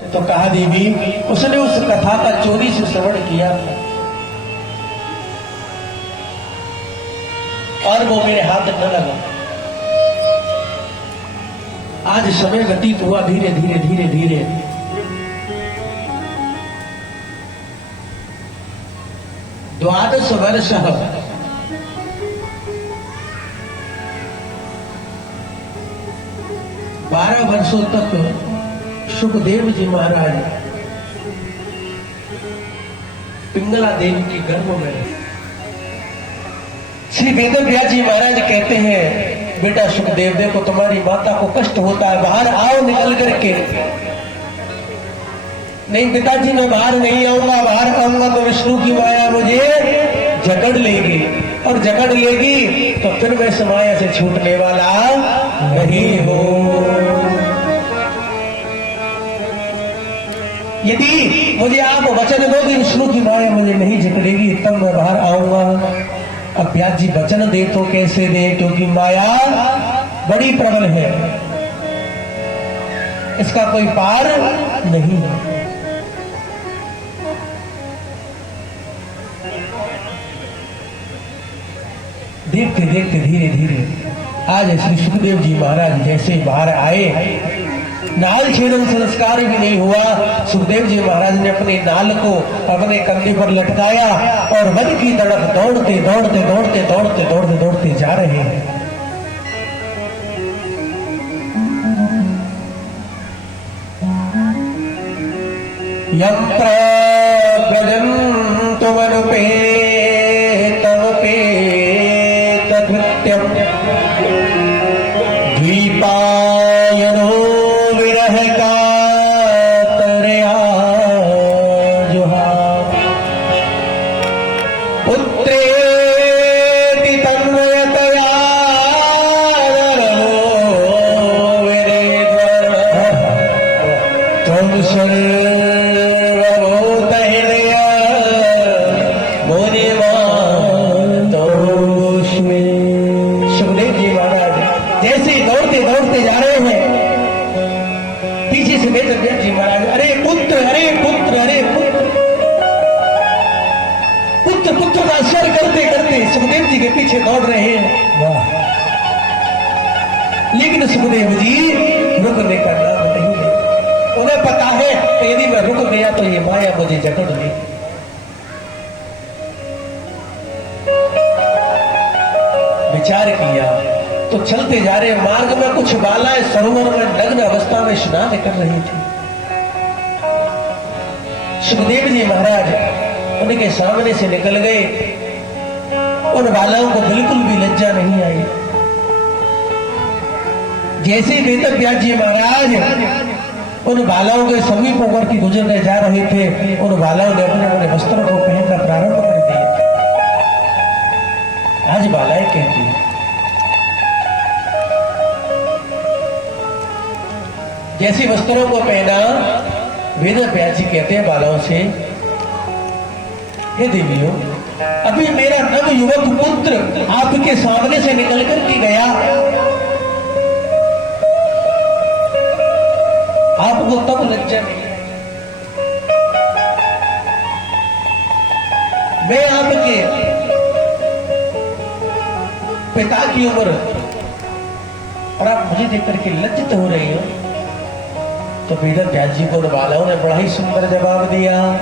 तो कहा देवी, उसने उस कथा का चोरी से श्रवण किया और वो मेरे हाथ न लगा। आज समय व्यतीत हुआ धीरे धीरे धीरे धीरे। 12 वर्ष 12 वर्षों तक सुखदेव जी महाराज पिंगला देवी के गर्भ में रहे। श्री वेदव्यास जी महाराज कहते हैं, बेटा सुखदेव, देखो तुम्हारी माता को कष्ट होता है, बाहर आओ निकल करके। नहीं पिताजी, मैं बाहर नहीं आऊंगा, बाहर आऊंगा तो विष्णु की माया मुझे जकड़ लेगी, और जकड़ लेगी तो फिर मैं इस माया से छूटने वाला नहीं हूं। यदि मुझे आप वचन दो कि विष्णु की माया मुझे नहीं जकड़ेगी, तब मैं बाहर आऊंगा। अब व्यास जी वचन दे तो कैसे दे, क्योंकि माया बड़ी प्रबल है, इसका कोई पार नहीं है। देखते देखते धीरे धीरे आज श्री सुखदेव जी महाराज जैसे बाहर आए, नाल छेदन संस्कार भी नहीं हुआ। सुखदेव जी महाराज ने अपने नाल को अपने कंधे पर लटकाया और वन की तरफ दौड़ते दौड़ते दौड़ते दौड़ते दौड़ते दौड़ते जा रहे हैं। यत्र गजन्तु मनुपेतमपेतकृत्यं द्वीपायनो विरह कातरया जुहाव पुत्रेति तन्मयतया विरेद्वरः त्वं सुखदेव जी महाराज जैसे दौड़ते दौड़ते जा रहे हैं, पीछे से वेदव्यास जी महाराज, अरे पुत्र, अरे पुत्र, अरे पुत्र, पुत्र पुत्र का स्वर करते करते सुखदेव जी के पीछे दौड़ रहे हैं। लेकिन सुखदेव जी रुकने का नाम नहीं है। उन्हें पता है कि यदि मैं रुक गया तो ये माया मुझे जकड़ ली। विचार किया तो चलते जा रहे, मार्ग में कुछ बालाएं सरोवर में नग्न अवस्था में स्नान कर रही थी। सुखदेव जी महाराज उनके सामने से निकल गए। उन बालाओं को बिल्कुल भी लज्जा नहीं आई। जैसे वेदव्यास जी महाराज उन बालाओं के समीप होकर के गुजरने जा रहे थे, उन बालाओं ने अपने अपने वस्त्रों को पहनना प्रारंभ कर दिया। आज बालाएं कहती है, जैसे वस्त्रों को पहना, वेदव्यास जी कहते हैं बालाओं से, हे देवियों, अभी मेरा नव युवक पुत्र आपके सामने से निकल कर के गया, आपको तब लज्जा नहीं। मैं आपके पिता की उम्र और आप मुझे देख करके लज्जित हो रही हो। तो वेदव्यास जी को बालाओं ने बड़ा ही सुंदर जवाब दिया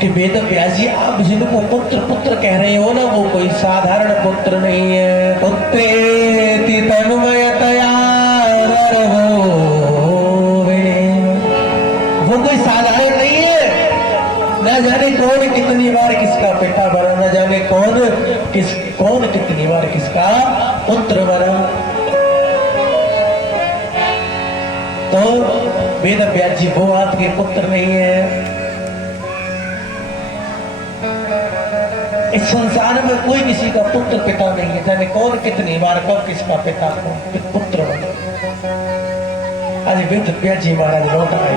कि वेदव्यास जी, आप जिनको पुत्र पुत्र कह रहे हो ना, वो कोई साधारण पुत्र नहीं है। पुत्रेति तन्मयतया वो कोई साधारण नहीं है। न जाने कौन कितनी बार किसका पिता बना, न जाने कौन कितनी बार किसका पुत्र बना। तो वेदव्यास जी वो आपके पुत्र नहीं है। इस संसार में कोई किसी का पुत्र पिता नहीं है, जाने कौन कितनी बार कब किसका पिता पुत्र बना। आज वेदव्यास जी महाराज लौट आए।